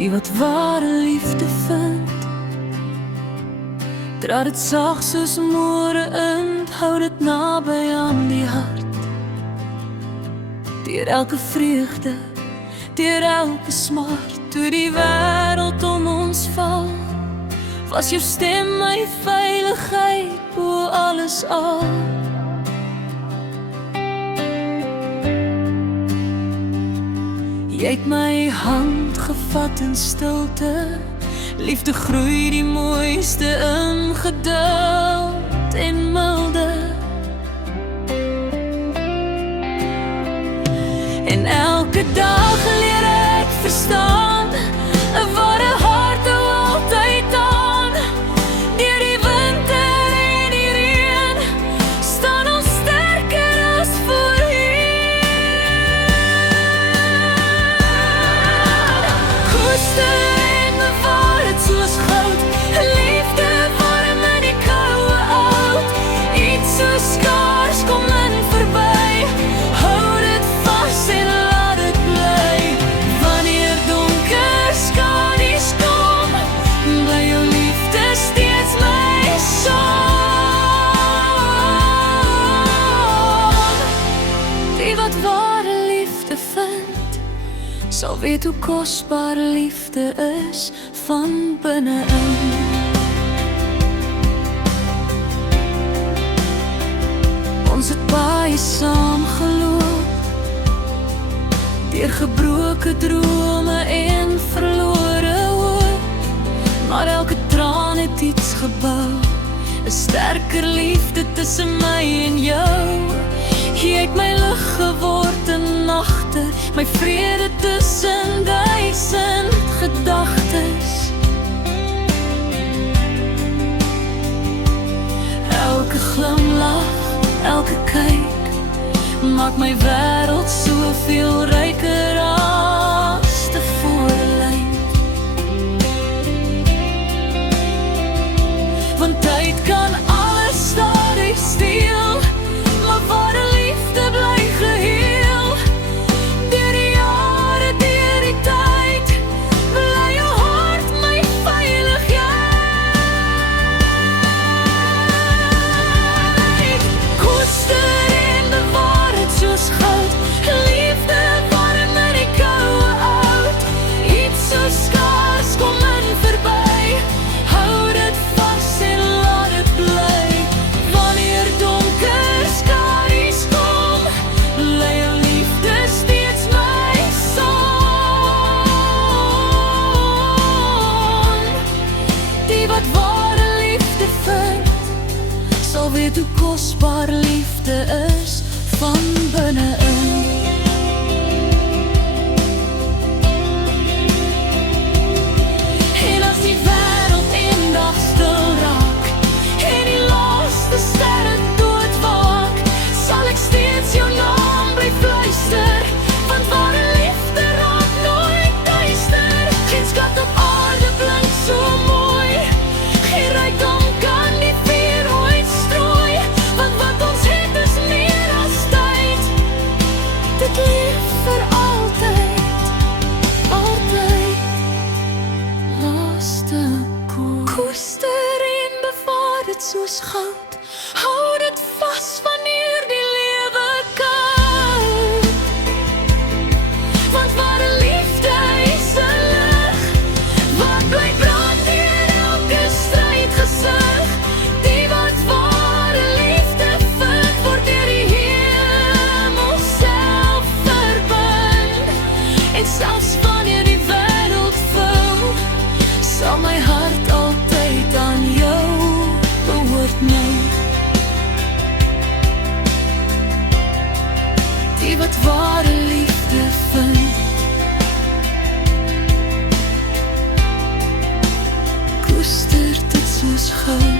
Die wat ware liefde vind, dra dit sag soos môre in, hou dit naby aan die hart. Deur elke vreugde, deur elke smart, toe die wêreld om ons val, was jou stem my veiligheid bo alles al. Jy het my hand gevat in stilte, liefde groei die mooiste in geduld en milde. En elke dag leer ek verstaan, 'n ware hart hou altyd aan. Deur die winter en die reën, staan ons sterker as voorheen. Koester en bewaar het soos goud, 'n liefde warm in die koue oud. Iets so skaars kom in verby, hou dit vas en laat dit bly. Wanneer donker skadu's kom, bly jou liefde steeds my saam. Die wat ware liefde vind, sal weet hoe kosbaar liefde is van binne-in. Ons het baie saam geloop, deur gebroke drome en verlore hoop, maar elke traan het iets gebou, 'n sterker liefde tussen my en jou. Jy het my lig geword in nagte, my vrede tussen duisend gedagtes. Elke glimlach, elke kyk, maak my wêreld soveel ryker as tevore lyk. Want tyd kan alles stadig steel, maar ware liefde bly geheel. Deur die jare, deur die tyd, bly jou hart my veiligheid. Koester en bewaar het soos goud, liefde warm in die koue oud. Iets so skaars kom in verby, hou dit vas en laat dit bly. Wanneer donker skadu's kom, bly jou liefde steeds my saam. Die wat ware liefde vind, sal weet hoe kosbaar liefde is van binne-in. En as die wêreld eendag stil raak, en die laaste sterre doodwaak, sal ek steeds jou naam bly fluister, want ware liefde raak nooit duister. Geen skat op aarde blink so mooi, geen rykdom kan die vuur ooit strooi, want wat ons het is meer as tyd. Dit leef vir altyd, altyd. Laaste koester en bewaar dit soos goud, hou dit vas wanneer die lewe koud. Want ware liefde is 'n lig, wat bly brand deur elke stryd gesig. Die wat ware liefde vind, word deur die hemel self verbind. En selfs wanneer die wêreld vou, sal my hart altyd aan jou behoort nou. Die wat ware liefde vind, koester dit soos goud.